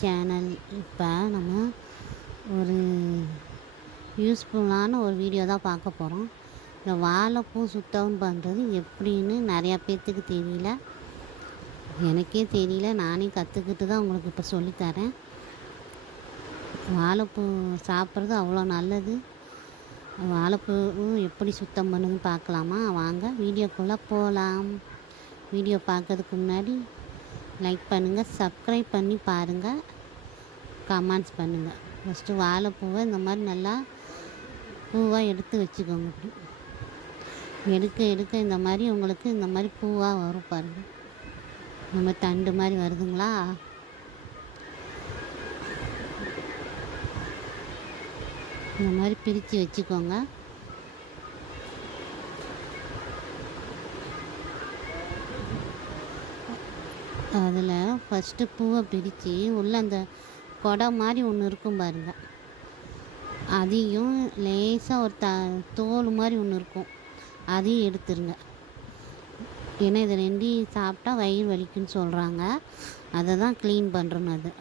Channel. இப்போ நம்ம ஒரு யூஸ்ஃபுல்லான ஒரு வீடியோ தான் பார்க்க போகிறோம். இந்த வாழைப்பூ சுத்தம் பண்ணுறது எப்படின்னு நிறையா பேர்த்துக்கு தெரியல, எனக்கே தெரியல. நானே கற்றுக்கிட்டு தான் உங்களுக்கு இப்போ சொல்லித்தரேன். வாழைப்பூ சாப்பிட்றது அவ்வளோ நல்லது. வாழைப்பூ எப்படி சுத்தம் பண்ணுன்னு பார்க்கலாமா? வாங்க வீடியோக்குள்ளே போகலாம். வீடியோ பார்க்கறதுக்கு முன்னாடி லைக் பண்ணுங்கள், சப்ஸ்கிரைப் பண்ணி பாருங்கள், கமெண்ட்ஸ் பண்ணுங்கள். ஃபஸ்ட்டு வாழைப்பூவை இந்த மாதிரி நல்லா பூவாக எடுத்து வச்சுக்கோங்க. இப்படி எடுக்க எடுக்க இந்த மாதிரி உங்களுக்கு இந்த மாதிரி பூவாக வரும் பாருங்கள். இந்த மாதிரி தண்டு மாதிரி வருதுங்களா? இந்த மாதிரி பிரித்து வச்சுக்கோங்க. அதில் ஃபஸ்ட்டு பூவை பிரித்து உள்ளே அந்த கொடை மாதிரி ஒன்று இருக்கும் பாருங்கள், அதையும் லேசாக ஒரு தோல் மாதிரி ஒன்று இருக்கும், அதையும் எடுத்துருங்க. ஏன்னா இது ரெண்டையும் சாப்பிட்டா வயிறு வலிக்குன்னு சொல்கிறாங்க. அதை தான் க்ளீன் பண்ணுறோன்னு. அது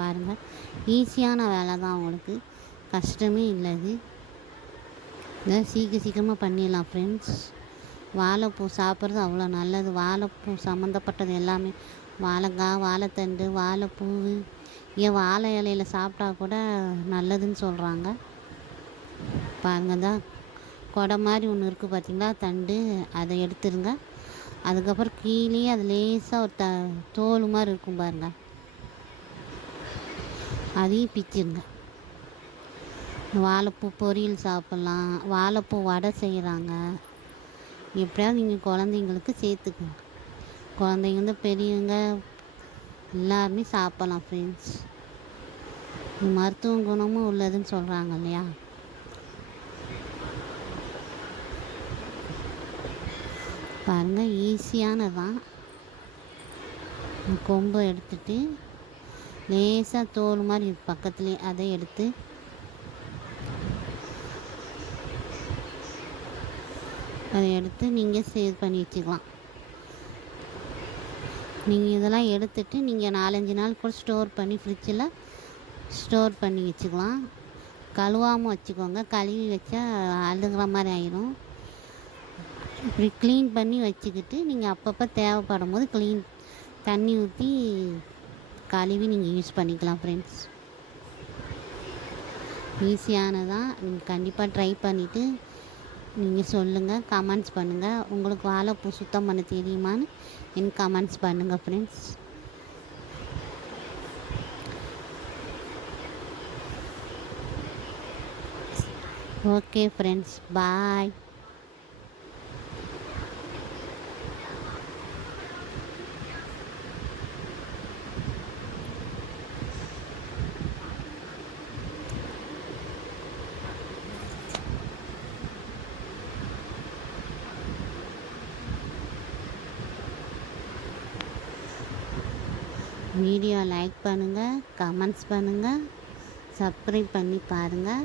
பாருங்கள், ஈஸியான வேலை தான், உங்களுக்கு கஷ்டமே இல்லை. இது இதை சீக்கிரமாக பண்ணிடலாம் ஃப்ரெண்ட்ஸ். வாழைப்பூ சாப்பிட்றது அவ்வளோ நல்லது. வாழைப்பூ சம்மந்தப்பட்டது எல்லாமே, வாழைக்காய், வாழைத்தண்டு, வாழைப்பூ, ஏன் வாழை இலையில் சாப்பிட்டா கூட நல்லதுன்னு சொல்கிறாங்க. பாருங்கள், தான் கொடை மாதிரி ஒன்று இருக்குது பார்த்திங்களா, தண்டு, அதை எடுத்துருங்க. அதுக்கப்புறம் கீழே அது லேசாக ஒரு தோல் மாதிரி இருக்கும் பாருங்கள், அதையும் பிச்சுருங்க. வாழைப்பூ பொரியல் சாப்பிட்லாம், வாழைப்பூ வடை செய்கிறாங்க. எப்படியாவது நீங்கள் குழந்தைங்களுக்கு சேர்த்துக்குங்க. குழந்தைங்க பெரியவங்க எல்லாருமே சாப்பிட்லாம் ஃப்ரெண்ட்ஸ். மருத்துவ குணமும் உள்ளதுன்னு சொல்கிறாங்க இல்லையா? பாருங்கள், ஈஸியானதான். கொம்பை எடுத்துட்டு லேசாக தோல் மாதிரி பக்கத்துலேயே அதை எடுத்து நீங்கள் சேவ் பண்ணி வச்சுக்கலாம். நீங்கள் இதெல்லாம் எடுத்துகிட்டு நீங்கள் 4-5 நாள் கூட ஸ்டோர் பண்ணி ஃப்ரிட்ஜில் ஸ்டோர் பண்ணி வச்சுக்கலாம். கழுவாமல் வச்சுக்கோங்க, கழுவி வச்சா அழுகிற மாதிரி ஆயிடும். இப்படி க்ளீன் பண்ணி வச்சுக்கிட்டு நீங்கள் அப்பப்போ தேவைப்படும் போது தண்ணி ஊற்றி கழுவி நீங்கள் யூஸ் பண்ணிக்கலாம் ஃப்ரெண்ட்ஸ். ஈஸியானதான், நீங்கள் கண்டிப்பாக ட்ரை பண்ணிவிட்டு நீங்கள் சொல்லுங்கள், கமெண்ட்ஸ் பண்ணுங்கள். உங்களுக்கு வாழைப்பூ சுத்தம் பண்ண தெரியுமான்னு எனக்கு கமெண்ட்ஸ் பண்ணுங்கள் ஃப்ரெண்ட்ஸ். ஓகே ஃப்ரெண்ட்ஸ், பாய். வீடியோ லைக் பண்ணுங்கள், கமெண்ட்ஸ் பண்ணுங்கள், சப்ஸ்கிரைப் பண்ணி பாருங்கள்.